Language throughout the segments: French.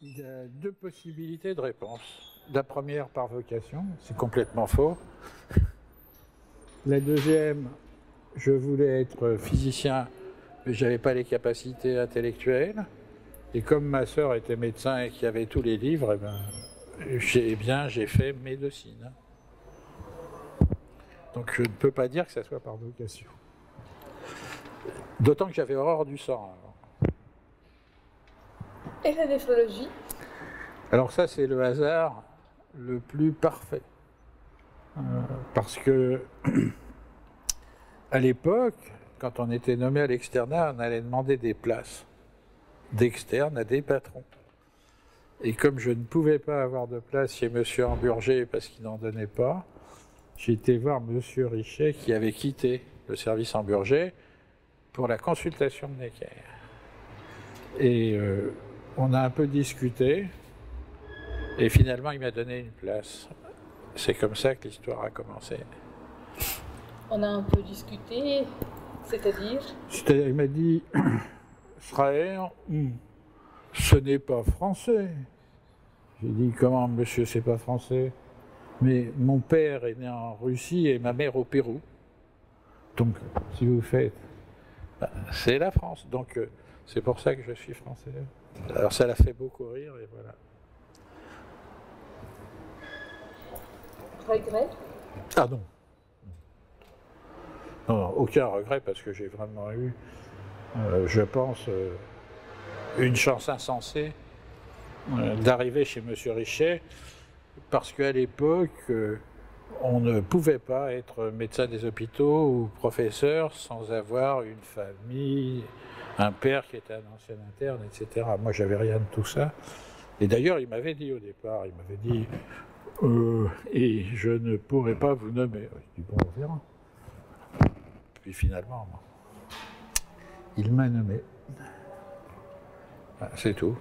Il y a deux possibilités de réponse. La première par vocation, c'est complètement faux. La deuxième, je voulais être physicien, mais je n'avais pas les capacités intellectuelles. Et comme ma sœur était médecin et qu'il y avait tous les livres, j'ai fait médecine. Donc je ne peux pas dire que ça soit par vocation. D'autant que j'avais horreur du sang. Et la néphrologie? Alors ça, c'est le hasard le plus parfait. Parce que à l'époque, quand on était nommé à l'externat, on allait demander des places d'externe à des patrons. Et comme je ne pouvais pas avoir de place chez M. Hamburger parce qu'il n'en donnait pas, j'ai été voir M. Richet qui avait quitté le service Hamburger pour la consultation de Necker. Et on a un peu discuté et finalement il m'a donné une place. C'est comme ça que l'histoire a commencé. On a un peu discuté, c'est-à-dire? Il m'a dit, Sraer, ce n'est pas français. J'ai dit, comment, monsieur, c'est pas français? Mais mon père est né en Russie et ma mère au Pérou. Donc, si vous faites, c'est la France. Donc, c'est pour ça que je suis français. Alors, ça l'a fait beaucoup rire et voilà. Regret? Ah non. Non, aucun regret parce que j'ai vraiment eu, je pense, une chance insensée d'arriver chez M. Richet parce qu'à l'époque, on ne pouvait pas être médecin des hôpitaux ou professeur sans avoir une famille, un père qui était un ancien interne, etc. Moi, j'avais rien de tout ça. Et d'ailleurs, il m'avait dit au départ, il m'avait dit et je ne pourrai pas vous nommer. Je dis bon, on verra. Puis finalement, il m'a nommé. C'est tout.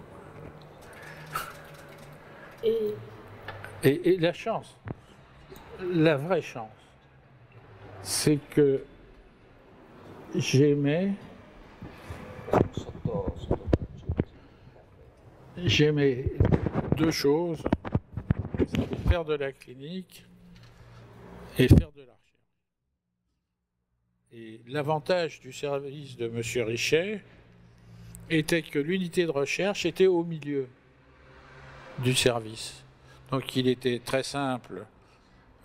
Et la chance, la vraie chance, c'est que j'aimais deux choses, c'était faire de la clinique et faire de la recherche. Et l'avantage du service de M. Richet était que l'unité de recherche était au milieu du service. Donc il était très simple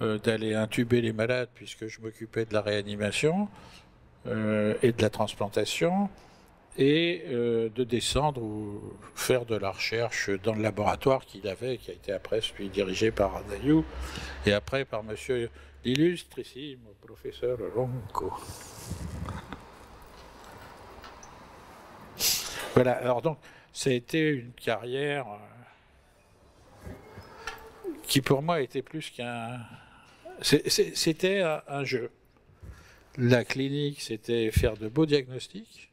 d'aller intuber les malades puisque je m'occupais de la réanimation et de la transplantation et de descendre ou faire de la recherche dans le laboratoire qu'il avait, qui a été après celui dirigé par Adayou et après par monsieur l'illustrissime professeur Ronco. Voilà, alors donc ça a été une carrière qui pour moi était plus qu'un... C'était un jeu. La clinique, c'était faire de beaux diagnostics.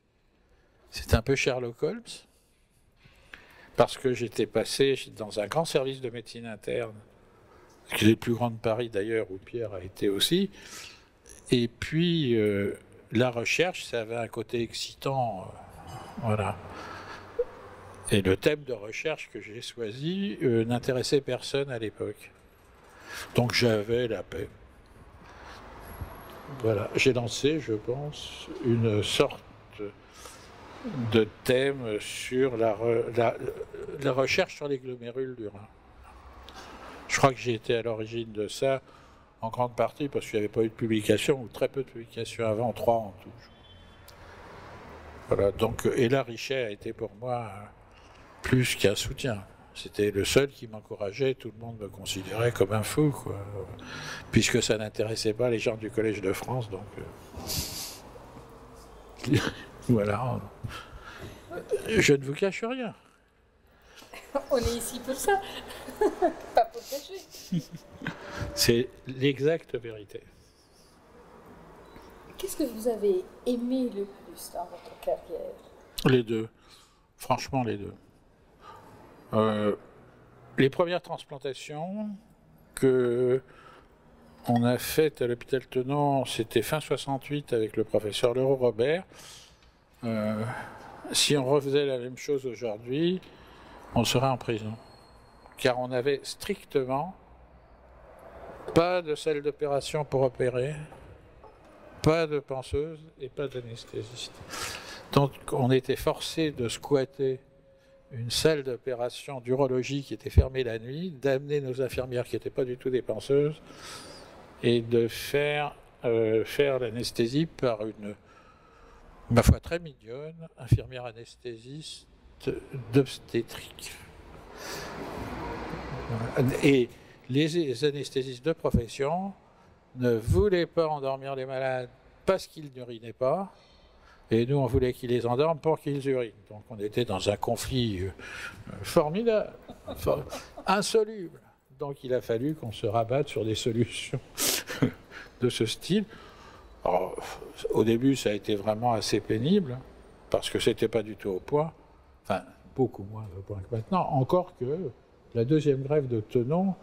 C'était un peu Sherlock Holmes. Parce que j'étais passé dans un grand service de médecine interne, qui est le plus grand de Paris d'ailleurs, où Pierre a été aussi. Et puis, la recherche, ça avait un côté excitant. Voilà. Et le thème de recherche que j'ai choisi n'intéressait personne à l'époque. Donc j'avais la paix. Voilà, j'ai lancé, je pense, une sorte de thème sur la recherche sur les glomérules du rein. Je crois que j'ai été à l'origine de ça, en grande partie parce qu'il n'y avait pas eu de publication, ou très peu de publications avant, 3 en tout. Voilà, donc, et là, Richet a été pour moi plus qu'un soutien. C'était le seul qui m'encourageait, tout le monde me considérait comme un fou, quoi. Puisque ça n'intéressait pas les gens du Collège de France, donc... voilà. Je ne vous cache rien. On est ici pour ça, pas pour cacher. C'est l'exacte vérité. Qu'est-ce que vous avez aimé le plus dans votre carrière? Les deux. Franchement, les deux. Les premières transplantations que on a faites à l'hôpital Tenon, c'était fin 68 avec le professeur Leroux Robert. Si on refaisait la même chose aujourd'hui, on serait en prison. Car on n'avait strictement pas de salle d'opération pour opérer, pas de penseuse et pas d'anesthésiste. Donc on était forcé de squatter une salle d'opération d'urologie qui était fermée la nuit, d'amener nos infirmières qui n'étaient pas du tout des penseuses et de faire l'anesthésie par une, ma foi très mignonne, infirmière anesthésiste d'obstétrique. Et les anesthésistes de profession ne voulaient pas endormir les malades parce qu'ils n'urinaient pas, et nous on voulait qu'ils les endorment pour qu'ils urinent. Donc on était dans un conflit formidable, insoluble. Donc il a fallu qu'on se rabatte sur des solutions de ce style. Alors, au début ça a été vraiment assez pénible, parce que c'était pas du tout au point, enfin beaucoup moins au point que maintenant, encore que la deuxième grève de Tenon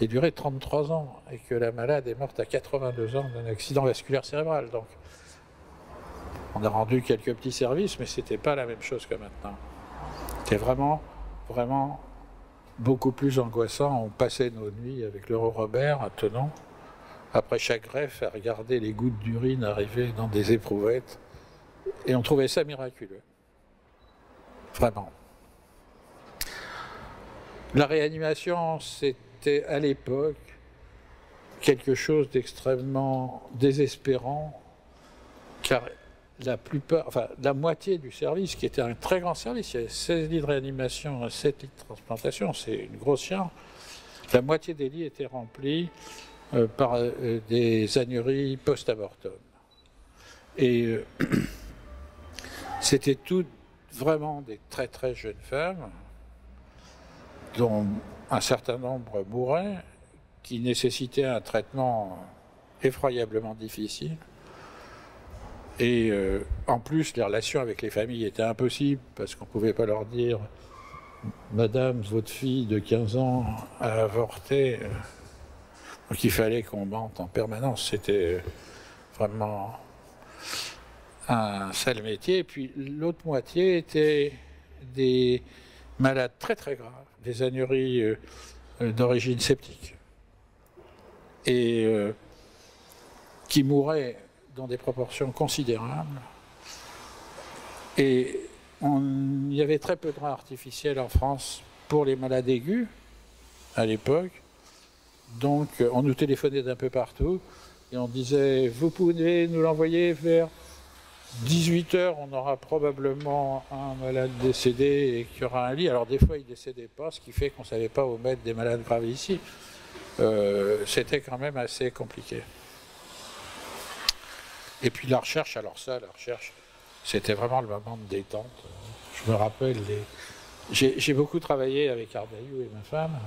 ait duré 33 ans et que la malade est morte à 82 ans d'un accident vasculaire cérébral. Donc, on a rendu quelques petits services, mais c'était pas la même chose que maintenant. C'était vraiment, vraiment beaucoup plus angoissant. On passait nos nuits avec l'Euro Robert à Tenon, après chaque greffe, à regarder les gouttes d'urine arriver dans des éprouvettes. Et on trouvait ça miraculeux. Vraiment. La réanimation, c'était à l'époque quelque chose d'extrêmement désespérant, car la moitié du service, qui était un très grand service, il y avait 16 lits de réanimation, 7 lits de transplantation, c'est une grosse charge, la moitié des lits étaient remplis par des anuries post-abortum. Et c'était toutes vraiment des très très jeunes femmes, dont un certain nombre mouraient, qui nécessitaient un traitement effroyablement difficile. Et en plus, les relations avec les familles étaient impossibles, parce qu'on ne pouvait pas leur dire « Madame, votre fille de 15 ans a avorté ». Donc il fallait qu'on mente en permanence. C'était vraiment un sale métier. Et puis l'autre moitié était des malades très très graves, des anuries d'origine septique, et qui mouraient dans des proportions considérables. Et il y avait très peu de reins artificiels en France pour les malades aigus à l'époque. Donc on nous téléphonait d'un peu partout et on disait « Vous pouvez nous l'envoyer vers 18h, on aura probablement un malade décédé et qu'il y aura un lit. » Alors des fois, il ne décédait pas, ce qui fait qu'on ne savait pas où mettre des malades graves ici. C'était quand même assez compliqué. Et puis la recherche, alors ça, la recherche, c'était vraiment le moment de détente. Je me rappelle, j'ai beaucoup travaillé avec Ardaillou et ma femme,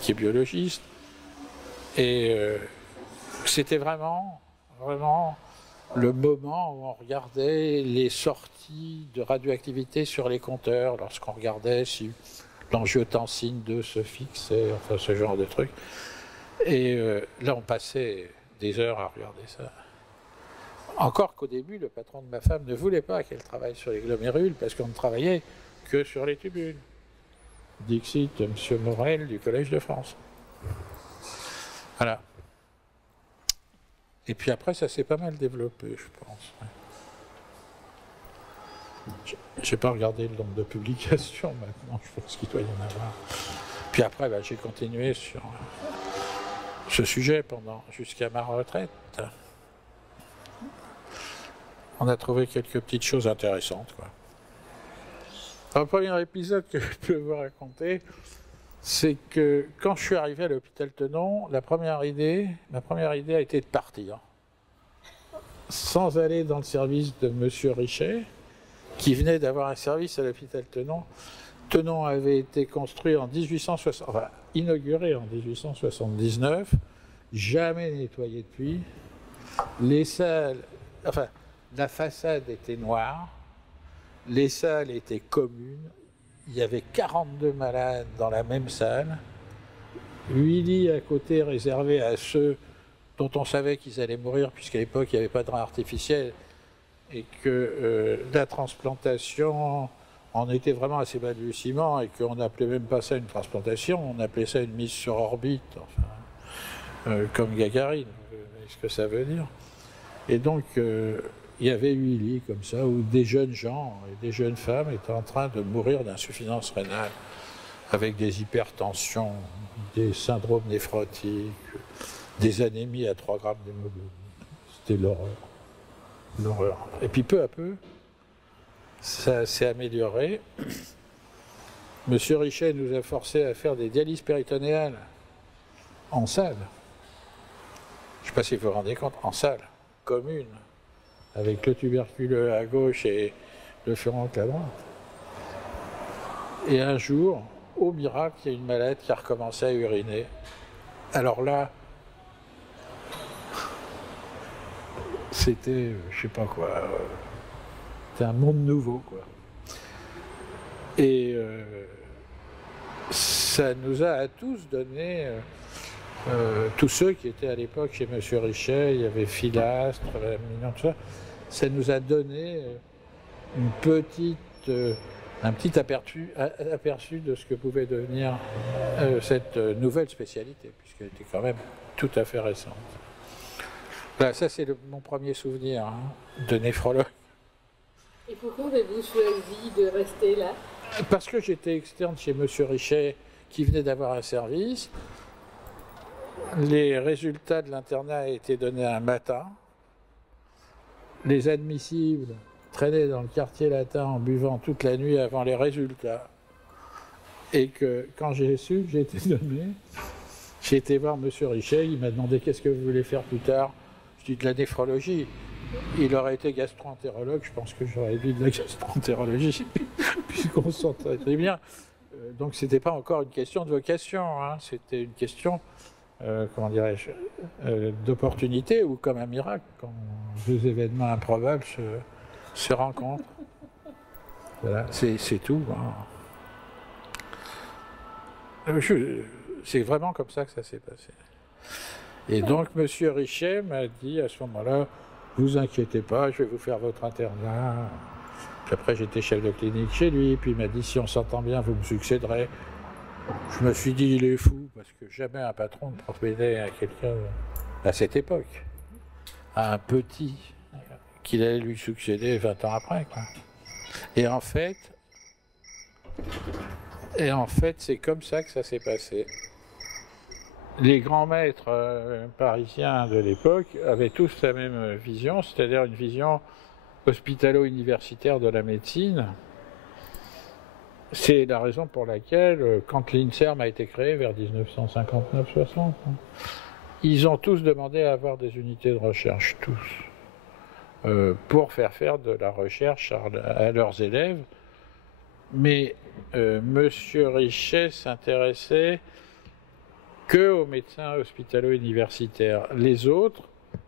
qui est biologiste, et c'était vraiment, vraiment le moment où on regardait les sorties de radioactivité sur les compteurs, lorsqu'on regardait si l'angiotensine 2 se fixait, enfin ce genre de trucs. Et là, on passait des heures à regarder ça. Encore qu'au début, le patron de ma femme ne voulait pas qu'elle travaille sur les glomérules, parce qu'on ne travaillait que sur les tubules. Dixit, M. Morel du Collège de France. Voilà. Et puis après, ça s'est pas mal développé, je pense. J'ai pas regardé le nombre de publications maintenant, je pense qu'il doit y en avoir. Puis après, j'ai continué sur ce sujet jusqu'à ma retraite. On a trouvé quelques petites choses intéressantes, quoi. Le premier épisode que je peux vous raconter, c'est que quand je suis arrivé à l'hôpital Tenon, ma première idée a été de partir. Sans aller dans le service de M. Richet, qui venait d'avoir un service à l'hôpital Tenon. Tenon avait été construit en 1860, enfin inauguré en 1879, jamais nettoyé depuis. Les salles, enfin, la façade était noire, les salles étaient communes, il y avait 42 malades dans la même salle, 8 lits à côté réservés à ceux dont on savait qu'ils allaient mourir, puisqu'à l'époque il n'y avait pas de rein artificiel, et que la transplantation on était vraiment assez balbutiement et qu'on n'appelait même pas ça une transplantation, on appelait ça une mise sur orbite, enfin, comme Gagarine, vous voyez ce que ça veut dire. Et donc, il y avait 8 lits comme ça, où des jeunes gens et des jeunes femmes étaient en train de mourir d'insuffisance rénale, avec des hypertensions, des syndromes néphrotiques, des anémies à 3 grammes d'hémoglobine. C'était l'horreur. L'horreur. Et puis peu à peu, ça s'est amélioré. Monsieur Richet nous a forcés à faire des dialyses péritonéales en salle. Je ne sais pas si vous vous rendez compte, en salle commune, avec le tuberculeux à gauche et le furoncle à droite. Et un jour, au miracle, il y a une malade qui a recommencé à uriner. Alors là, c'était, je sais pas quoi, c'était un monde nouveau, quoi. Et ça nous a à tous donné, tous ceux qui étaient à l'époque chez M. Richet, il y avait Philastre, Mignon, tout ça, ça nous a donné une petite, un petit aperçu de ce que pouvait devenir cette nouvelle spécialité, puisqu'elle était quand même tout à fait récente. Voilà, ça c'est mon premier souvenir de néphrologue. Et pourquoi avez-vous choisi de rester là? Parce que j'étais externe chez M. Richet, qui venait d'avoir un service. Les résultats de l'internat étaient donnés un matin. Les admissibles traînaient dans le quartier latin en buvant toute la nuit avant les résultats. Et que quand j'ai su que j'ai été nommé, j'ai été voir M. Richet, il m'a demandé qu'est-ce que vous voulez faire plus tard. Je dis de la néphrologie. Il aurait été gastro-entérologue, je pense que j'aurais dit de la gastro-entérologie, puisqu'on s'entendait très bien. Donc c'était pas encore une question de vocation, hein. C'était une question, comment dirais-je, d'opportunité, ou comme un miracle, quand deux événements improbables se rencontrent. Voilà, c'est tout. Hein. C'est vraiment comme ça que ça s'est passé. Et donc M. Richet m'a dit à ce moment-là, vous inquiétez pas, je vais vous faire votre internat. Puis après, j'étais chef de clinique chez lui. Puis il m'a dit, si on s'entend bien, vous me succéderez. Je me suis dit, il est fou, parce que jamais un patron ne promettait à quelqu'un, à cette époque, à un petit, qu'il allait lui succéder 20 ans après, quoi. Et en fait, c'est comme ça que ça s'est passé. Les grands maîtres parisiens de l'époque avaient tous la même vision, c'est-à-dire une vision hospitalo-universitaire de la médecine. C'est la raison pour laquelle, quand l'INSERM a été créé vers 1959-60, ils ont tous demandé à avoir des unités de recherche, tous, pour faire de la recherche à leurs élèves. Mais Monsieur Richet s'intéressait que aux médecins hospitalo-universitaires. Les autres,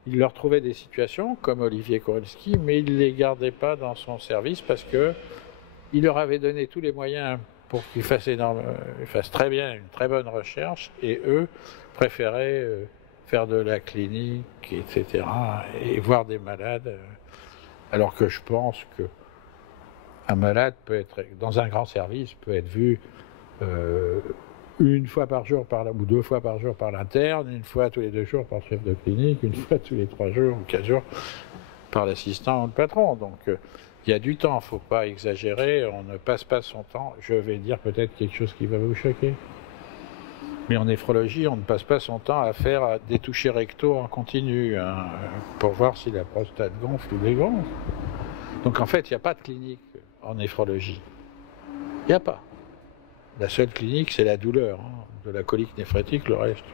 il leur trouvait des situations, comme Olivier Korelski, mais il ne les gardait pas dans son service parce qu'il leur avait donné tous les moyens pour qu'ils fassent très bien, une très bonne recherche, et eux préféraient faire de la clinique, etc., et voir des malades, alors que je pense qu'un malade peut être, dans un grand service, peut être vu une fois par jour ou 2 fois par jour par l'interne, une fois tous les 2 jours par le chef de clinique, une fois tous les 3 jours ou 4 jours par l'assistant ou le patron. Donc il y a du temps, il ne faut pas exagérer, on ne passe pas son temps. Je vais dire peut-être quelque chose qui va vous choquer. Mais en néphrologie, on ne passe pas son temps à faire des touchés rectaux en continu, hein, pour voir si la prostate gonfle ou dégonfle. Donc en fait, il n'y a pas de clinique en néphrologie. Il n'y a pas. La seule clinique, c'est la douleur, hein, de la colique néphrétique, le reste.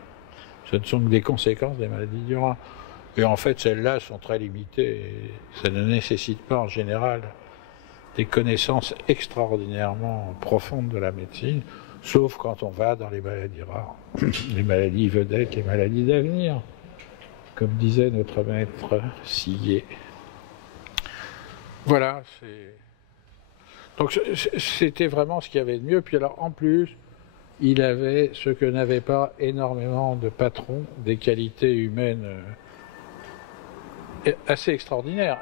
Ce ne sont que des conséquences des maladies du rein. Et en fait, celles-là sont très limitées. Et ça ne nécessite pas, en général, des connaissances extraordinairement profondes de la médecine, sauf quand on va dans les maladies rares, les maladies vedettes, les maladies d'avenir, comme disait notre maître Sillet. Voilà, donc c'était vraiment ce qu'il y avait de mieux. Puis alors, en plus, il avait ce que n'avaient pas énormément de patrons, des qualités humaines assez extraordinaires.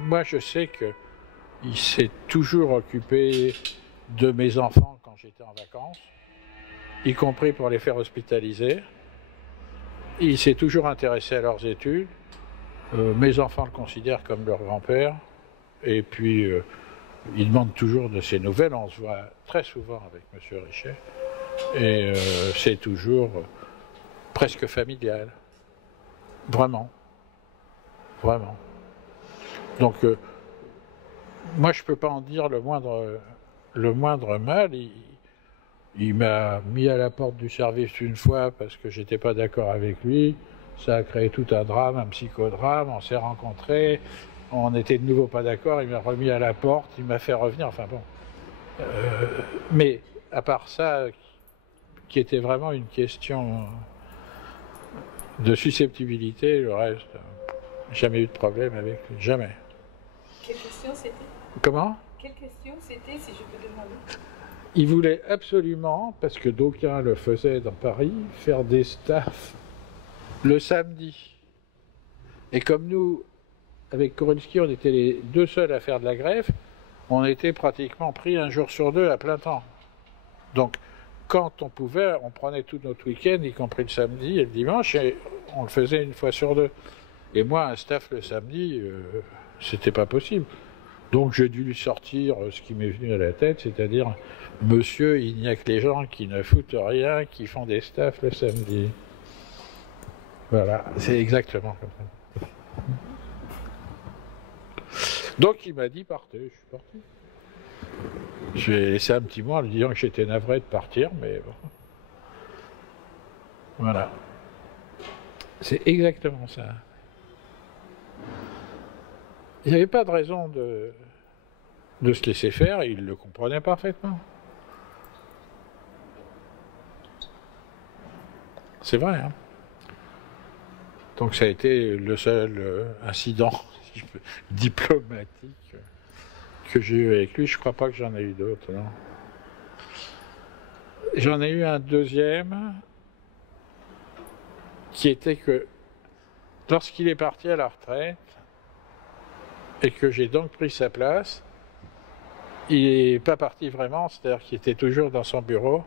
Moi, je sais que Il s'est toujours occupé de mes enfants quand j'étais en vacances, y compris pour les faire hospitaliser. Il s'est toujours intéressé à leurs études. Mes enfants le considèrent comme leur grand-père. Et puis, il demande toujours de ses nouvelles. On se voit très souvent avec M. Richet. Et c'est toujours presque familial. Vraiment. Vraiment. Donc, moi, je ne peux pas en dire le moindre mal. Il m'a mis à la porte du service une fois parce que j'étais pas d'accord avec lui. Ça a créé tout un drame, un psychodrame. On s'est rencontrés. On n'était de nouveau pas d'accord. Il m'a remis à la porte. Il m'a fait revenir. Enfin bon. Mais à part ça, qui était vraiment une question de susceptibilité, le reste, jamais eu de problème avec lui. Jamais. Quelle question c'était? Comment? Quelle question c'était, si je peux demander? Il voulait absolument, parce que d'aucuns le faisaient dans Paris, faire des staffs le samedi. Et comme nous, avec Korelski, on était les deux seuls à faire de la greffe, on était pratiquement pris un jour sur deux à plein temps. Donc, quand on pouvait, on prenait tout notre week-end, y compris le samedi et le dimanche, et on le faisait une fois sur deux. Et moi, un staff le samedi, c'était pas possible. Donc j'ai dû lui sortir ce qui m'est venu à la tête, c'est-à-dire « Monsieur, il n'y a que les gens qui ne foutent rien, qui font des staffs le samedi. » Voilà, c'est exactement comme ça. Donc il m'a dit « Partez », je suis parti. J'ai laissé un petit mot en lui disant que j'étais navré de partir, mais bon. Voilà. C'est exactement ça. Il n'y avait pas de raison de se laisser faire, et il le comprenait parfaitement. C'est vrai, hein. Donc ça a été le seul incident si je peux, diplomatique que j'ai eu avec lui. Je ne crois pas que j'en ai eu d'autres, non. J'en ai eu un deuxième qui était que lorsqu'il est parti à la retraite, et que j'ai donc pris sa place, il n'est pas parti vraiment, c'est-à-dire qu'il était toujours dans son bureau,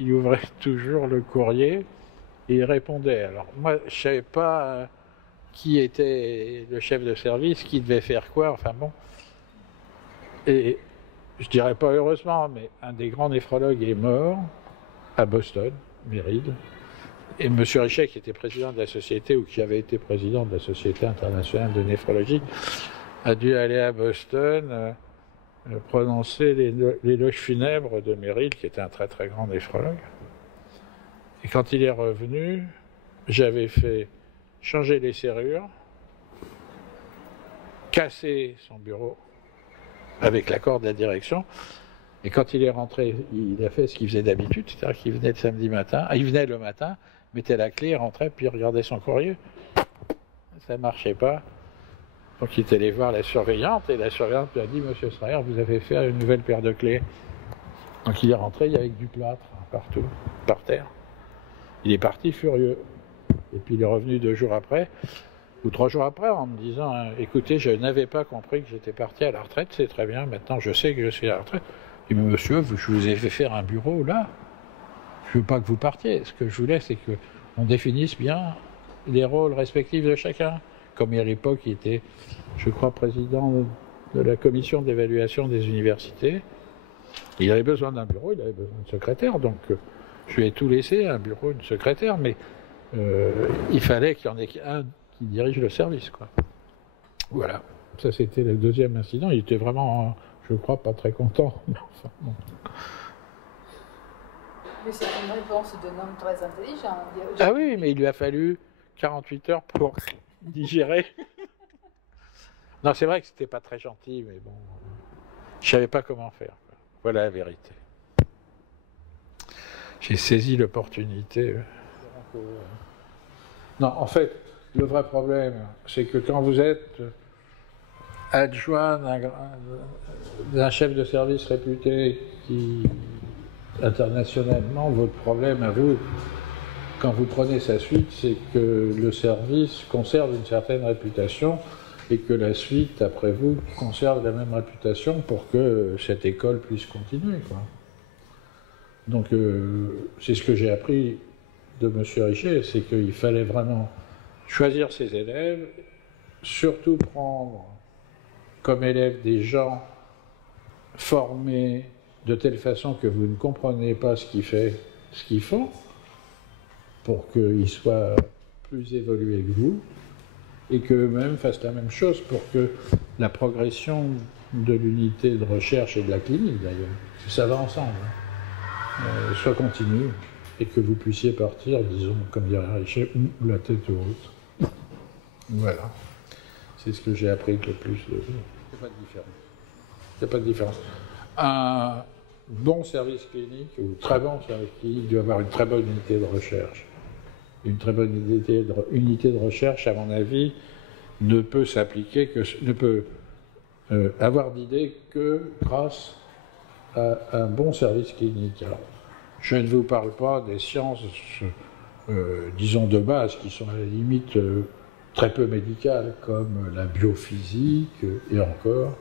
il ouvrait toujours le courrier et il répondait. Alors moi, je ne savais pas qui était le chef de service, qui devait faire quoi, enfin bon. Et je dirais pas heureusement, mais un des grands néphrologues est mort à Boston, Merrill. Et M. Richet, qui était président de la société, ou qui avait été président de la Société internationale de néphrologie, a dû aller à Boston prononcer l'éloge funèbre de Merrill, qui était un très très grand néphrologue. Et quand il est revenu, j'avais fait changer les serrures, casser son bureau avec l'accord de la direction. Et quand il est rentré, il a fait ce qu'il faisait d'habitude, c'est-à-dire qu'il venait le samedi matin, il venait le matin, mettait la clé, rentrait, puis il regardait son courrier. Ça ne marchait pas. Donc il est allé voir la surveillante, et la surveillante lui a dit « Monsieur Schreier, vous avez fait une nouvelle paire de clés. » Donc il est rentré avec du plâtre partout, par terre. Il est parti furieux. Et puis il est revenu 2 jours après, ou 3 jours après, en me disant « Écoutez, je n'avais pas compris que j'étais parti à la retraite, c'est très bien, maintenant je sais que je suis à la retraite. » Il me dit « Monsieur, je vous ai fait faire un bureau là. Je ne veux pas que vous partiez. Ce que je voulais, c'est qu'on définisse bien les rôles respectifs de chacun. » Comme à l'époque, il était, je crois, président de la commission d'évaluation des universités. Il avait besoin d'un bureau, il avait besoin de secrétaire, donc je lui ai tout laissé, un bureau, une secrétaire, mais il fallait qu'il y en ait un qui dirige le service, quoi. Voilà, ça c'était le deuxième incident. Il était vraiment, je crois, pas très content. Enfin, bon. Mais c'est une réponse d'un homme très intelligent. Ah oui, mais il lui a fallu 48 heures pour digérer. Non, c'est vrai que c'était pas très gentil, mais bon, je savais pas comment faire. Voilà la vérité. J'ai saisi l'opportunité. Non, en fait, le vrai problème, c'est que quand vous êtes adjoint d'un chef de service réputé qui, internationalement, votre problème à vous, quand vous prenez sa suite, c'est que le service conserve une certaine réputation et que la suite, après vous, conserve la même réputation pour que cette école puisse continuer, quoi. Donc, c'est ce que j'ai appris de M. Richer, c'est qu'il fallait vraiment choisir ses élèves, surtout prendre comme élèves des gens formés de telle façon que vous ne comprenez pas ce qu'ils font, pour qu'ils soient plus évolués que vous, et qu'eux-mêmes fassent la même chose pour que la progression de l'unité de recherche et de la clinique, d'ailleurs, ça va ensemble, soit continue, et que vous puissiez partir, disons, comme dirait Richer, la tête haute. Voilà. C'est ce que j'ai appris le plus. Il n'y a pas de différence. Il n'y a pas de différence. Un bon service clinique, ou très bon service clinique, doit avoir une très bonne unité de recherche. Une très bonne unité de recherche, à mon avis, ne peut s'appliquer ne peut avoir d'idée que grâce à un bon service clinique. Alors, je ne vous parle pas des sciences, disons, de base, qui sont à la limite très peu médicales, comme la biophysique et encore.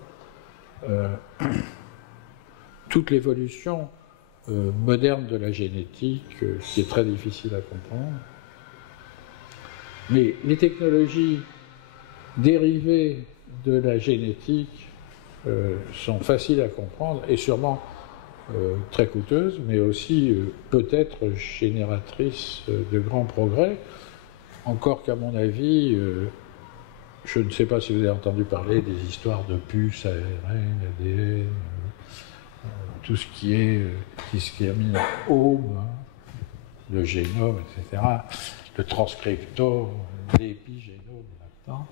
Toute l'évolution moderne de la génétique, qui est très difficile à comprendre. Mais les technologies dérivées de la génétique sont faciles à comprendre et sûrement très coûteuses, mais aussi peut-être génératrices de grands progrès. Encore qu'à mon avis, je ne sais pas si vous avez entendu parler des histoires de puces, ARN, ADN, tout ce qui est mis en home, hein, le génome, etc., le transcriptome, l'épigénome maintenant.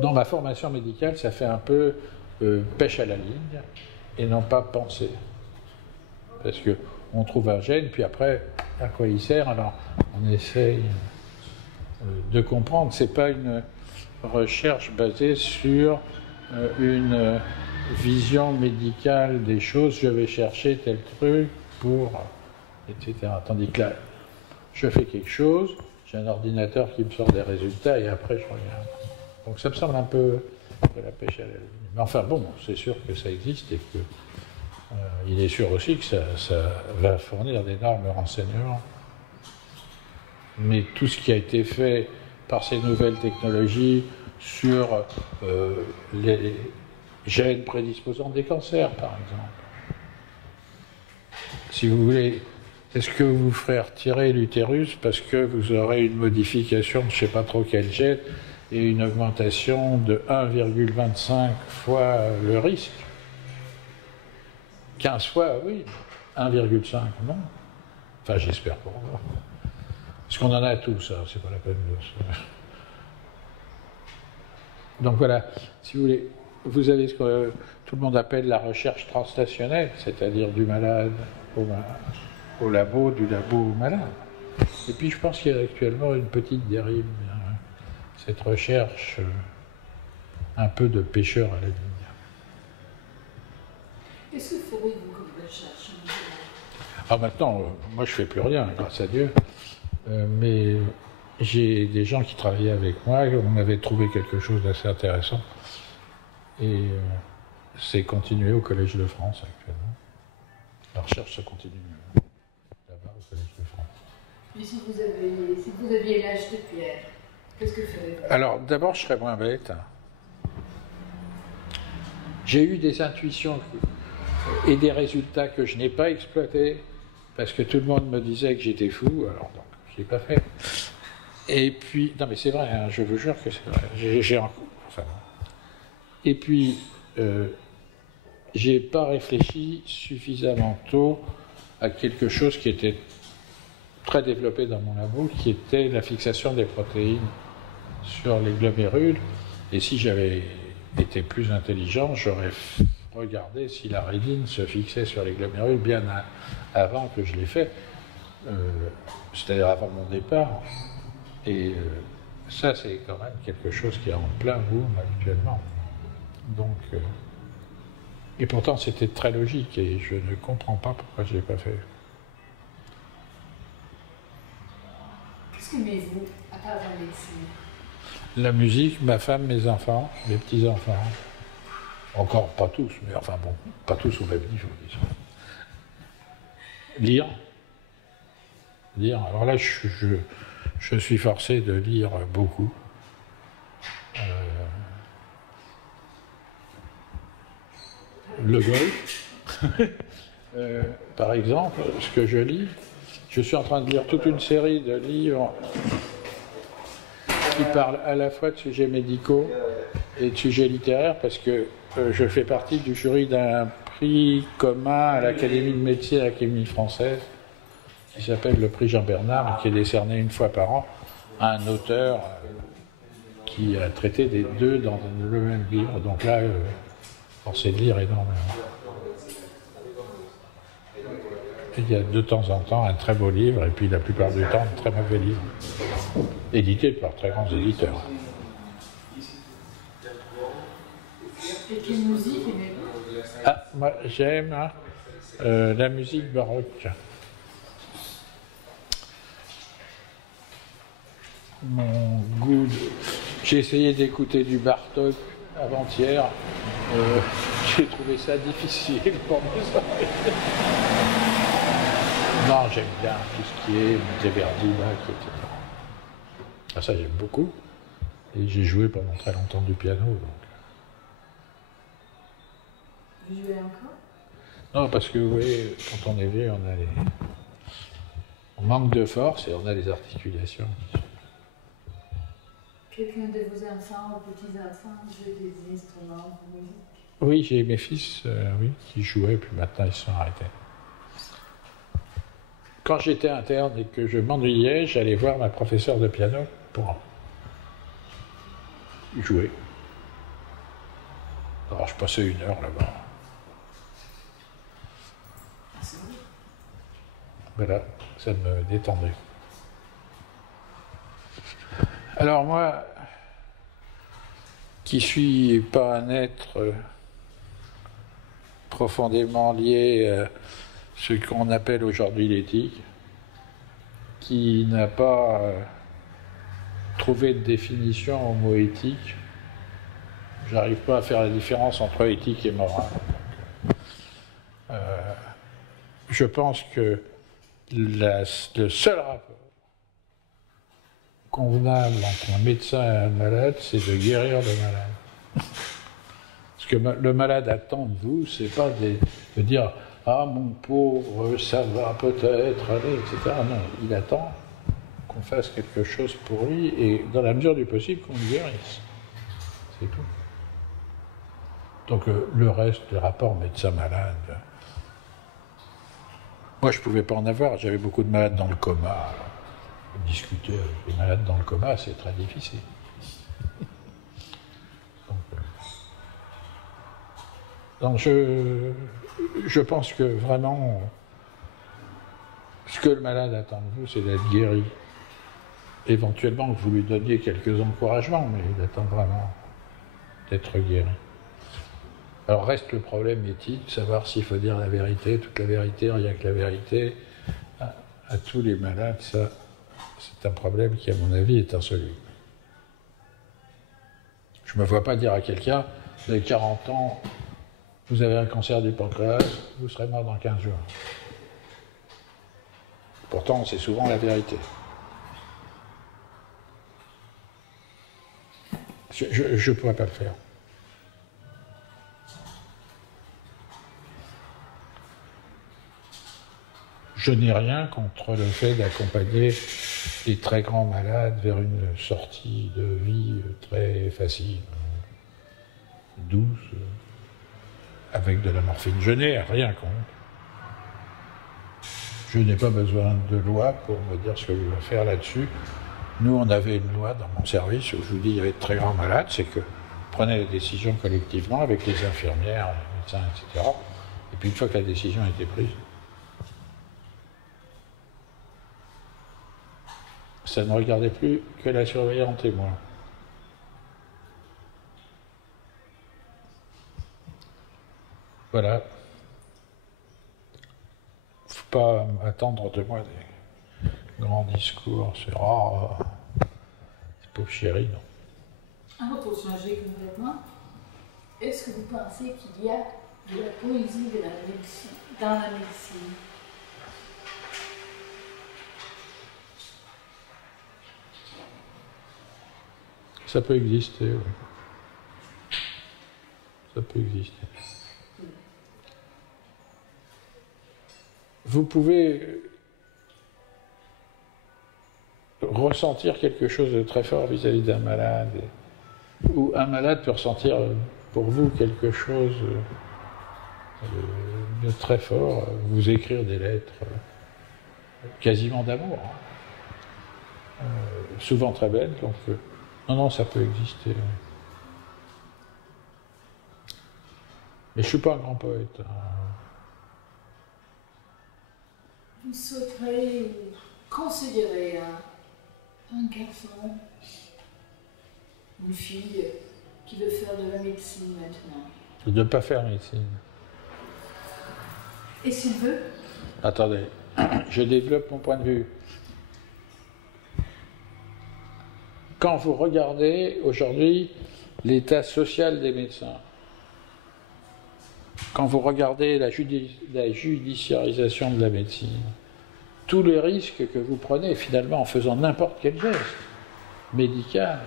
Dans ma formation médicale, ça fait un peu pêche à la ligne et non pas penser. Parce qu'on trouve un gène, puis après, à quoi il sert? Alors, on essaye de comprendre. C'est pas une recherche basée sur une vision médicale des choses. Je vais chercher tel truc pour... etc. Tandis que là, je fais quelque chose, j'ai un ordinateur qui me sort des résultats et après je regarde. Donc ça me semble un peu de la pêche à la ligne. Mais enfin bon, c'est sûr que ça existe et que il est sûr aussi que ça va fournir d'énormes renseignements. Mais tout ce qui a été fait par ces nouvelles technologies sur les gènes prédisposants des cancers, par exemple. Si vous voulez, est-ce que vous ferez retirer l'utérus parce que vous aurez une modification de je ne sais pas trop quel gène et une augmentation de 1,25 fois le risque? 15 fois, oui. 1,5, non. Enfin, j'espère pour vous. Parce qu'on en a tout, ça, c'est pas la peine de se... Donc voilà, si vous voulez, vous avez ce que tout le monde appelle la recherche translationnelle, c'est-à-dire du malade au labo, du labo au malade. Et puis je pense qu'il y a actuellement une petite dérive, cette recherche un peu de pêcheur à la ligne. Qu'est-ce que ferez-vous comme recherche? Alors maintenant, moi je fais plus rien, grâce à Dieu, mais j'ai des gens qui travaillaient avec moi, on avait trouvé quelque chose d'assez intéressant, et c'est continué au Collège de France actuellement. La recherche se continue là-bas au Collège de France. Et si vous aviez l'âge de pierre, qu'est-ce que ferez-vous? Alors d'abord, je serais moins bête. J'ai eu des intuitions et des résultats que je n'ai pas exploités parce que tout le monde me disait que j'étais fou, alors donc je ne l'ai pas fait. Et puis, non mais c'est vrai, hein, je vous jure que c'est vrai. Enfin, et puis, j'ai pas réfléchi suffisamment tôt à quelque chose qui était très développé dans mon labo, qui était la fixation des protéines sur les glomérules. Et si j'avais été plus intelligent, j'aurais regardé si la rétine se fixait sur les glomérules bien avant que je l'ai fait, c'est-à-dire avant mon départ. Et ça, c'est quand même quelque chose qui est en plein boom actuellement. Donc, et pourtant, c'était très logique et je ne comprends pas pourquoi je ne l'ai pas fait. Qu'est-ce Qu'est-ce qu'aimez-vous à part la médecine? La musique, ma femme, mes enfants, mes petits-enfants. Encore pas tous, mais enfin bon, pas tous au même niveau, disons. Lire. Lire. Alors là, je suis forcé de lire beaucoup. Le golf. Par exemple, ce que je lis, je suis en train de lire toute une série de livres qui parlent à la fois de sujets médicaux et de sujets littéraires, parce que je fais partie du jury d'un prix commun à l'Académie de médecine et à l'Académie française, qui s'appelle le prix Jean Bernard, qui est décerné une fois par an à un auteur qui a traité des deux dans le même livre. Donc là, forcé de lire énormément. Il y a de temps en temps un très beau livre, et puis la plupart du temps un très mauvais livre, édité par très grands éditeurs. Et quelle musique aimez-vous? Ah, moi j'aime la musique baroque. Mon goût J'ai essayé d'écouter du Bartók avant-hier. J'ai trouvé ça difficile pour mes oreilles. Non, j'aime bien tout ce qui est Monteverdi, Bach, etc. Ah, ça, j'aime beaucoup. Et j'ai joué pendant très longtemps du piano. Donc. Vous jouez encore? Non, parce que, vous voyez, quand on est vieux, on manque de force et on a les articulations. Quelqu'un de vos enfants ou petits-enfants joue des instruments de musique? Oui, j'ai mes fils oui, qui jouaient, puis maintenant ils se sont arrêtés. Quand j'étais interne et que je m'ennuyais, j'allais voir ma professeure de piano pour jouer. Alors je passais 1 heure là-bas. Voilà, ça me détendait. Alors moi, qui suis pas un être profondément lié à ce qu'on appelle aujourd'hui l'éthique, qui n'a pas trouvé de définition au mot éthique, j'arrive pas à faire la différence entre éthique et morale. Je pense que le seul rapport convenable entre un médecin et un malade, c'est de guérir le malade. Ce que le malade attend de vous, c'est pas de dire « Ah, mon pauvre, ça va peut-être aller, etc. » Non, il attend qu'on fasse quelque chose pour lui et, dans la mesure du possible, qu'on le guérisse. C'est tout. Donc, le reste, le rapport médecin-malade, moi, je ne pouvais pas en avoir. J'avais beaucoup de malades dans le coma. Discuter avec les malades dans le coma, c'est très difficile. Donc je pense que vraiment, ce que le malade attend de vous, c'est d'être guéri. Éventuellement, que vous lui donniez quelques encouragements, mais il attend vraiment d'être guéri. Alors reste le problème éthique, savoir s'il faut dire la vérité, toute la vérité, rien que la vérité. À tous les malades, ça, c'est un problème qui, à mon avis, est insoluble. Je ne me vois pas dire à quelqu'un, vous avez 40 ans, vous avez un cancer du pancréas, vous serez mort dans 15 jours. Pourtant, c'est souvent la vérité. Je ne pourrais pas le faire. Je n'ai rien contre le fait d'accompagner les très grands malades vers une sortie de vie très facile, douce, avec de la morphine. Je n'ai rien contre. Je n'ai pas besoin de loi pour me dire ce que je vais faire là-dessus. Nous, on avait une loi dans mon service où je vous dis il y avait de très grands malades, c'est que prenait les décisions collectivement avec les infirmières, les médecins, etc. Et puis une fois que la décision a été prise, ça ne regardait plus que la surveillante et moi. Voilà. Faut pas attendre de moi grand discours sur « Oh, pauvre chérie », non. Alors, pour changer complètement, est-ce que vous pensez qu'il y a de la poésie de la médecine, dans la médecine? Ça peut exister, oui. Ça peut exister. Vous pouvez ressentir quelque chose de très fort vis-à-vis d'un malade, ou un malade peut ressentir pour vous quelque chose de très fort, vous écrire des lettres quasiment d'amour, souvent très belles, donc non, ça peut exister. Mais je ne suis pas un grand poète. Vous souhaiterez considérer un garçon, une fille qui veut faire de la médecine maintenant? De ne pas faire médecine. Et s'il veut? Attendez, je développe mon point de vue. Quand vous regardez aujourd'hui l'état social des médecins, quand vous regardez la judiciarisation de la médecine, tous les risques que vous prenez finalement en faisant n'importe quel geste médical,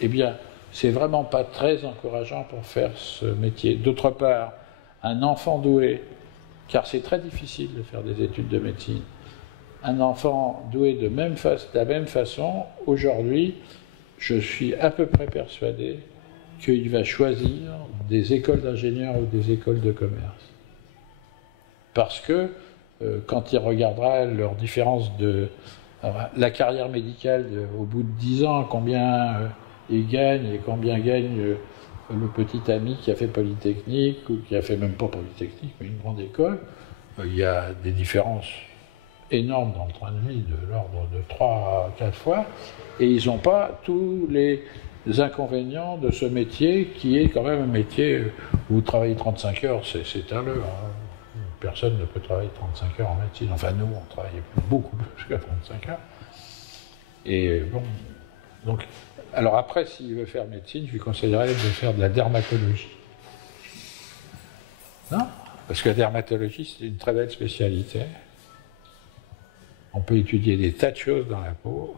eh bien, c'est vraiment pas très encourageant pour faire ce métier. D'autre part, un enfant doué, car c'est très difficile de faire des études de médecine, un enfant doué de la même façon, aujourd'hui, je suis à peu près persuadé qu'il va choisir des écoles d'ingénieurs ou des écoles de commerce. Parce que quand il regardera leur différence de la carrière médicale au bout de 10 ans, combien il gagne et combien gagne le petit ami qui a fait Polytechnique ou qui a fait même pas Polytechnique, mais une grande école, il y a des différences énormes dans le train de vie de l'ordre de 3 à 4 fois, et ils n'ont pas tous les inconvénients de ce métier qui est quand même un métier où vous travaillez 35 heures, c'est un leurre. Personne ne peut travailler 35 heures en médecine. Enfin, nous, on travaille beaucoup plus qu'à 35 heures. Et bon, donc, alors après, s'il veut faire médecine, je lui conseillerais de faire de la dermatologie. Non? Parce que la dermatologie, c'est une très belle spécialité. On peut étudier des tas de choses dans la peau,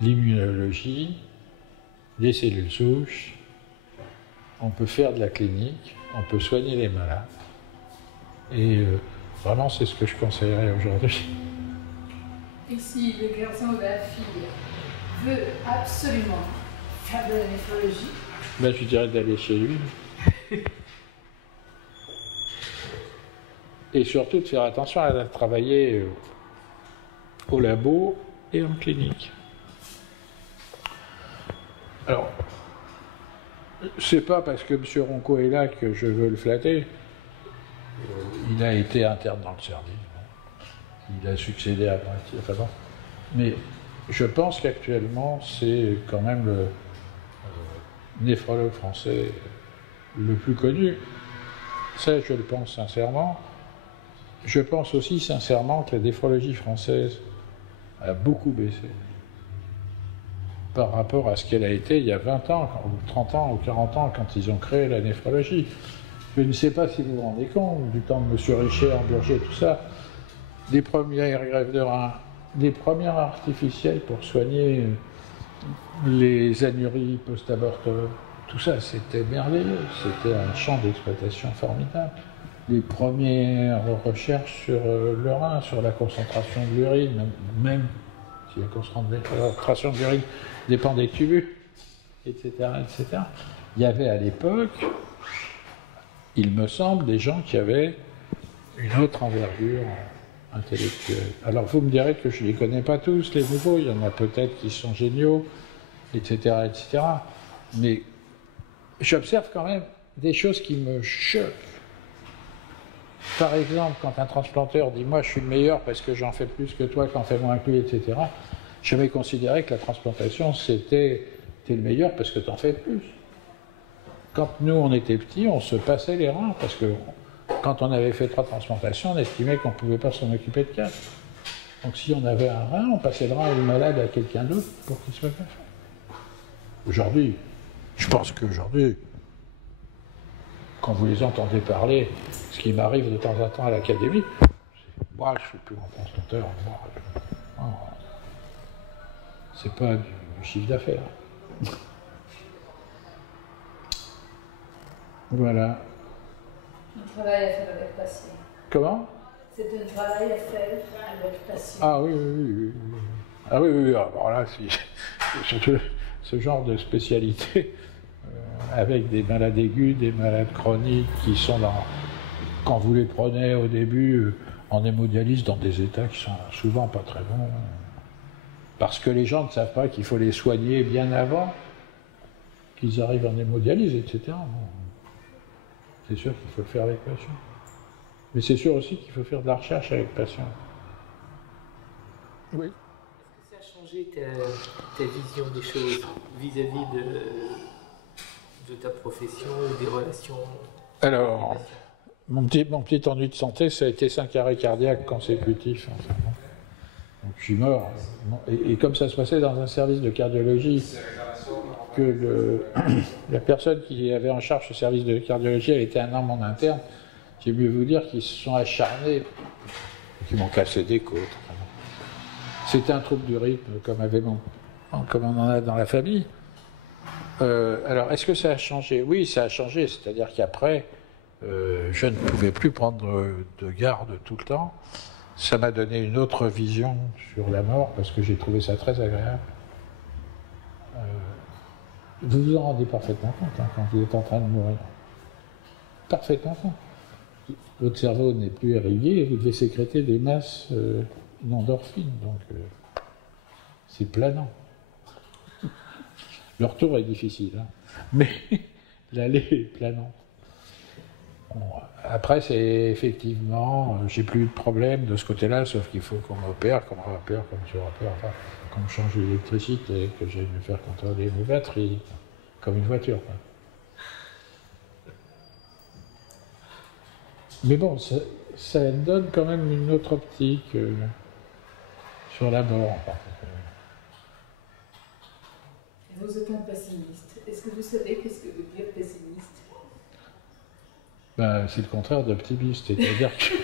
l'immunologie, des cellules souches, on peut faire de la clinique, on peut soigner les malades. Et vraiment, c'est ce que je conseillerais aujourd'hui. Et si le garçon ou la fille veut absolument faire de la néphrologie? Ben, je dirais d'aller chez lui. Et surtout de faire attention à travailler au labo et en clinique. Alors, c'est pas parce que M. Ronco est là que je veux le flatter. Il a été interne dans le service. Il a succédé à Poitiers. Enfin bon. Mais je pense qu'actuellement, c'est quand même le néphrologue français le plus connu. Ça, je le pense sincèrement. Je pense aussi sincèrement que la néphrologie française a beaucoup baissé par rapport à ce qu'elle a été il y a 20 ans, ou 30 ans, ou 40 ans, quand ils ont créé la néphrologie. Je ne sais pas si vous vous rendez compte, du temps de M. Richer, Burger, tout ça, des premières greffes de rein, des premières artificielles pour soigner les anuries post-abortum, tout ça, c'était merveilleux, c'était un champ d'exploitation formidable. Les premières recherches sur le rein, sur la concentration de l'urine, même si la concentration de l'urine dépend des tubes, etc., etc. Il y avait à l'époque, il me semble, des gens qui avaient une autre envergure intellectuelle. Alors vous me direz que je ne les connais pas tous, les nouveaux, il y en a peut-être qui sont géniaux, etc., etc. Mais j'observe quand même des choses qui me choquent. Par exemple, quand un transplanteur dit « moi je suis le meilleur parce que j'en fais plus que toi, qu'en fais moins que lui, etc. », je vais considérer que la transplantation c'était « t'es le meilleur parce que t'en fais plus ». Quand nous on était petits, on se passait les reins parce que quand on avait fait 3 transplantations, on estimait qu'on ne pouvait pas s'en occuper de 4. Donc si on avait un rein, on passait le rein au malade à quelqu'un d'autre pour qu'il soit greffé. Aujourd'hui, je pense qu'aujourd'hui, quand vous les entendez parler, ce qui m'arrive de temps en temps à l'académie, moi je suis plus grand constructeur, c'est pas du chiffre d'affaires. Voilà. Un travail à faire avec passion. Comment? C'est un travail à faire avec passion. Ah oui, oui, oui. Ah oui, oui, alors là, surtout ce genre de spécialité, avec des malades aigus, des malades chroniques qui sont quand vous les prenez au début en hémodialyse dans des états qui sont souvent pas très bons, parce que les gens ne savent pas qu'il faut les soigner bien avant qu'ils arrivent en hémodialyse, etc. Bon. C'est sûr qu'il faut le faire avec passion. Mais c'est sûr aussi qu'il faut faire de la recherche avec passion. Oui. Est-ce que ça a changé ta vision des choses vis-à-vis de ta profession ou des relations? Alors, mon petit ennui de santé, ça a été 5 arrêts cardiaques consécutifs. Enfin, bon. Donc je suis mort. Et comme ça se passait dans un service de cardiologie, que la personne qui avait en charge ce service de cardiologie avait été un an mon interne, j'ai mieux vous dire qu'ils se sont acharnés, qu'ils m'ont cassé des côtes. C'était un trouble du rythme, comme on en a dans la famille. Alors, est-ce que ça a changé? Oui, ça a changé, c'est-à-dire qu'après, je ne pouvais plus prendre de garde tout le temps. Ça m'a donné une autre vision sur la mort, parce que j'ai trouvé ça très agréable. Vous vous en rendez parfaitement compte quand vous êtes en train de mourir. Parfaitement compte. Votre cerveau n'est plus irrigué et vous devez sécréter des masses d'endorphines, donc c'est planant. Le retour est difficile, hein, mais l'aller est planant. Bon, après, c'est effectivement, j'ai plus de problème de ce côté-là, sauf qu'il faut qu'on m'opère, comme tu repères, enfin, qu'on me change l'électricité, que j'aille me faire contrôler mes batteries, comme une voiture. Quoi. Mais bon, ça donne quand même une autre optique sur la mort en particulier. Vous êtes un pessimiste. Est-ce que vous savez qu'est-ce que veut dire pessimiste? Ben, c'est le contraire d'optimiste, c'est-à-dire que...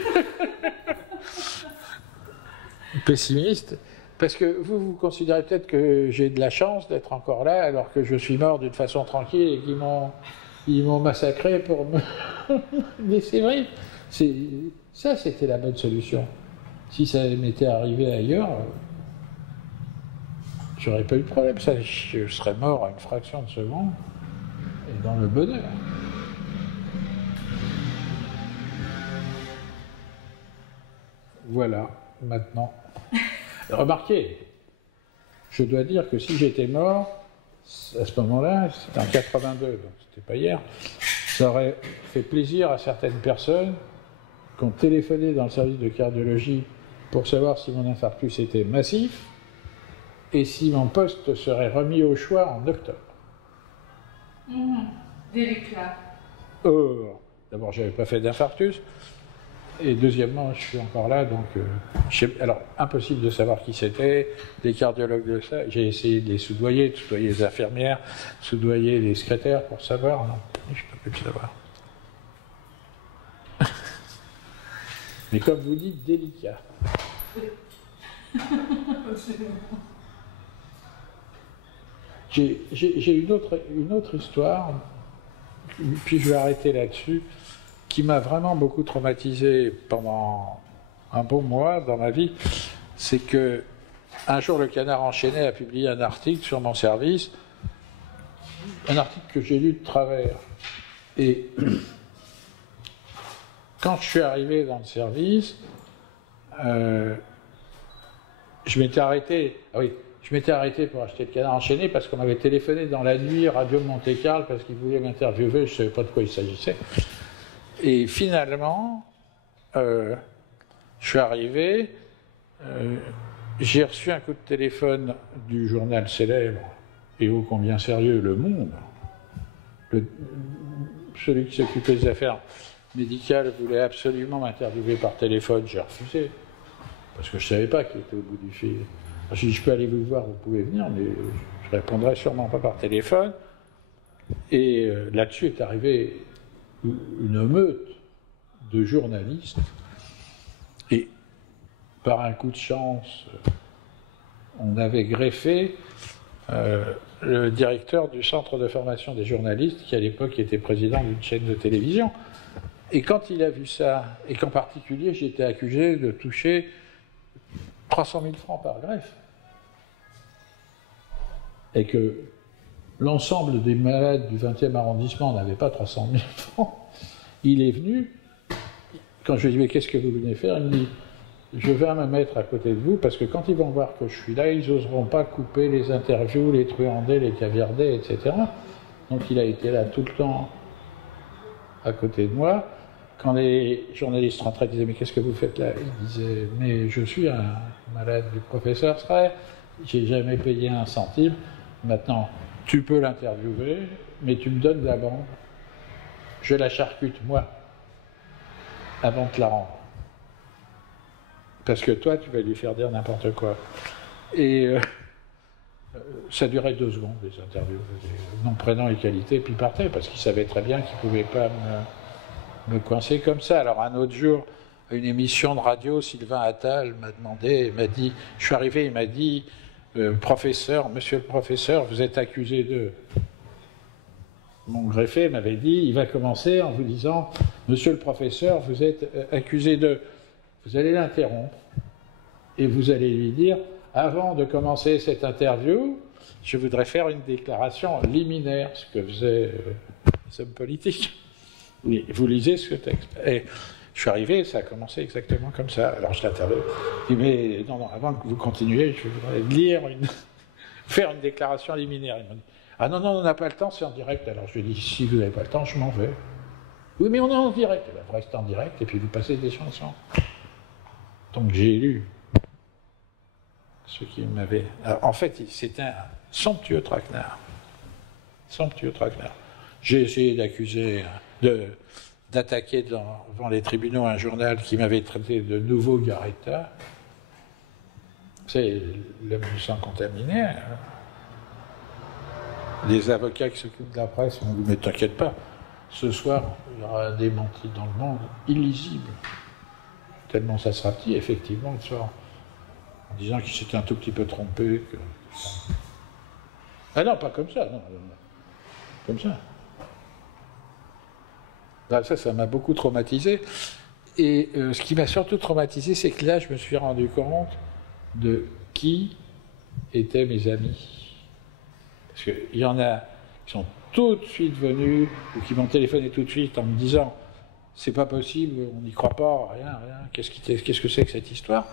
pessimiste, parce que vous considérez peut-être que j'ai de la chance d'être encore là, alors que je suis mort d'une façon tranquille et qu'ils m'ont massacré pour me... Mais c'est vrai, ça c'était la bonne solution. Si ça m'était arrivé ailleurs, j'aurais pas eu de problème, je serais mort à une fraction de seconde, et dans le bonheur. Voilà, maintenant. Remarquez, je dois dire que si j'étais mort, à ce moment-là, c'était en 82, donc c'était pas hier, ça aurait fait plaisir à certaines personnes qui ont téléphoné dans le service de cardiologie pour savoir si mon infarctus était massif et si mon poste serait remis au choix en octobre. Délicat. Or, d'abord, j'avais pas fait d'infarctus. Et deuxièmement, je suis encore là, donc alors impossible de savoir qui c'était, les cardiologues de ça. J'ai essayé de les soudoyer les infirmières, soudoyer les secrétaires pour savoir. Non, je ne peux plus savoir. Mais comme vous dites, délicat. J'ai une autre histoire, puis je vais arrêter là-dessus, qui m'a vraiment beaucoup traumatisé pendant un bon mois dans ma vie. C'est que un jour, le Canard enchaîné a publié un article sur mon service, un article que j'ai lu de travers. Et quand je suis arrivé dans le service, je m'étais arrêté. Ah oui, je m'étais arrêté pour acheter le Canard enchaîné parce qu'on m'avait téléphoné dans la nuit, Radio Monte-Carlo, parce qu'ils voulaient m'interviewer, je ne savais pas de quoi il s'agissait. Et finalement, je suis arrivé, j'ai reçu un coup de téléphone du journal célèbre et ô combien sérieux, Le Monde. Celui qui s'occupait des affaires médicales voulait absolument m'interviewer par téléphone, j'ai refusé. parce que je ne savais pas qui était au bout du fil. Je dis, je peux aller vous voir, vous pouvez venir, mais je répondrai sûrement pas par téléphone. Et là-dessus est arrivée une meute de journalistes. Et par un coup de chance, on avait greffé le directeur du centre de formation des journalistes, qui à l'époque était président d'une chaîne de télévision. Et quand il a vu ça, et qu'en particulier j'étais accusé de toucher 300 000 francs par greffe, et que l'ensemble des malades du 20e arrondissement n'avaient pas 300 000 francs, il est venu, quand je lui ai dit « mais qu'est-ce que vous venez faire ?» Il me dit « je vais me mettre à côté de vous, parce que quand ils vont voir que je suis là, ils n'oseront pas couper les interviews, les truander, les caviarder, etc. » Donc il a été là tout le temps à côté de moi. Quand les journalistes rentraient, ils disaient « mais qu'est-ce que vous faites là ?» Il disait « mais je suis un malade du professeur Sray, j'ai jamais payé un centime, maintenant tu peux l'interviewer, mais tu me donnes la bande, je la charcute moi, avant de la rendre. Parce que toi, tu vas lui faire dire n'importe quoi. » Et ça durait 2 secondes, les interviews, nom, prénom et qualité, puis il partait, parce qu'il savait très bien qu'il ne pouvait pas me coincer comme ça. Alors un autre jour, à une émission de radio, Sylvain Attal m'a demandé, il m'a dit, je suis arrivé, il m'a dit, professeur, monsieur le professeur, vous êtes accusé de... Mon greffier m'avait dit, il va commencer en vous disant, monsieur le professeur, vous êtes accusé de... Vous allez l'interrompre et vous allez lui dire, avant de commencer cette interview, je voudrais faire une déclaration liminaire, ce que faisaient les hommes politiques. Vous lisez ce texte. Et je suis arrivé, ça a commencé exactement comme ça. Alors je l'interviewe. Il dit, mais non, avant que vous continuiez, je voudrais lire faire une déclaration liminaire. Il m'a dit, ah non, on n'a pas le temps, c'est en direct. Alors je lui ai dit, si vous n'avez pas le temps, je m'en vais. Oui, mais on est en direct. Eh bien, vous restez en direct et puis vous passez des chansons. Donc j'ai lu ce qui m'avait... Alors, en fait, c'était un somptueux traquenard. Somptueux traquenard. J'ai essayé d'attaquer devant les tribunaux un journal qui m'avait traité de nouveau Garetta. C'est l'homme du sang contaminé. Hein. Les avocats qui s'occupent de la presse m'ont dit, mais t'inquiète pas, ce soir, il y aura un démenti dans le monde illisible. Tellement ça sera petit, effectivement, le soir. En disant qu'il s'était un tout petit peu trompé. Ah non, pas comme ça, non. Comme ça. Là, ça m'a beaucoup traumatisé. Et ce qui m'a surtout traumatisé, c'est que là, je me suis rendu compte de qui étaient mes amis. Parce qu'il y en a qui sont tout de suite venus, ou qui m'ont téléphoné tout de suite en me disant « c'est pas possible, on n'y croit pas, rien, qu'est-ce que c'est que cette histoire ?»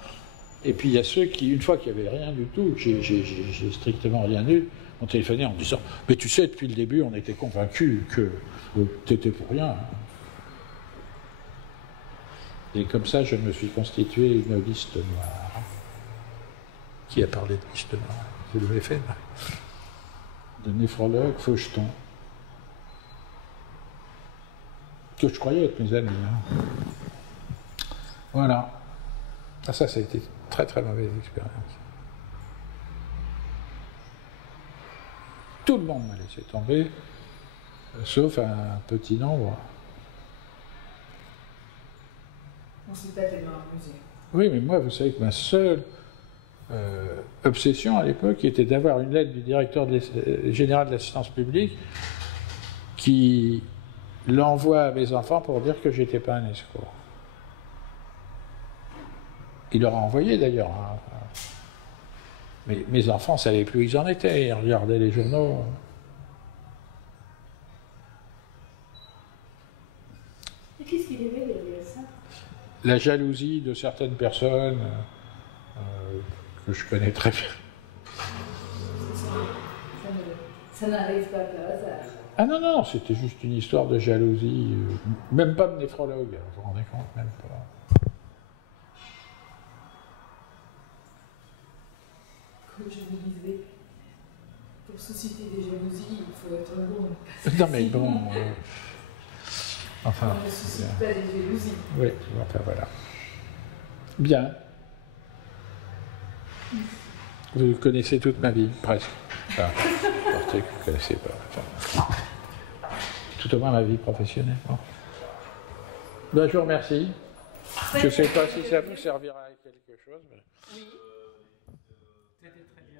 Et puis il y a ceux qui, une fois qu'il n'y avait rien du tout, j'ai strictement rien eu, m'ont téléphoné en me disant « mais tu sais, depuis le début, on était convaincus que t'étais pour rien. » Et comme ça, je me suis constitué une liste noire. Qui a parlé de liste noire? C'est le FN. De néphrologue Faucheton. Que je croyais être mes amis. Hein. Voilà. Ah, ça a été très très mauvaise expérience. Tout le monde m'a laissé tomber, sauf un petit nombre. On s'est pas tellement amusé. Oui, mais moi, vous savez que ma seule obsession à l'époque était d'avoir une lettre du directeur général de l'assistance publique qui l'envoie à mes enfants pour dire que j'étais pas un escroc. Il leur a envoyé d'ailleurs. Hein. Mais mes enfants ne savaient plus où ils en étaient, ils regardaient les journaux. Et qu'est-ce qu'il avait derrière ça? La jalousie de certaines personnes que je connais très bien. Ça n'arrive pas par hasard. Ah non, c'était juste une histoire de jalousie, même pas de néphrologue, vous vous rendez compte, même pas. Comme je vous disais, pour susciter des jalousies, il faut être bon. Non mais bon... enfin... On ne suscite pas des jalousies. Oui, enfin voilà. Bien. Vous connaissez toute ma vie, presque. Enfin, je pensais que vous ne connaissez pas. Enfin, tout au moins ma vie professionnelle. Bon. Ben, je vous remercie. Je ne sais pas si ça vous servira à quelque chose. Mais... Oui, c'était très bien.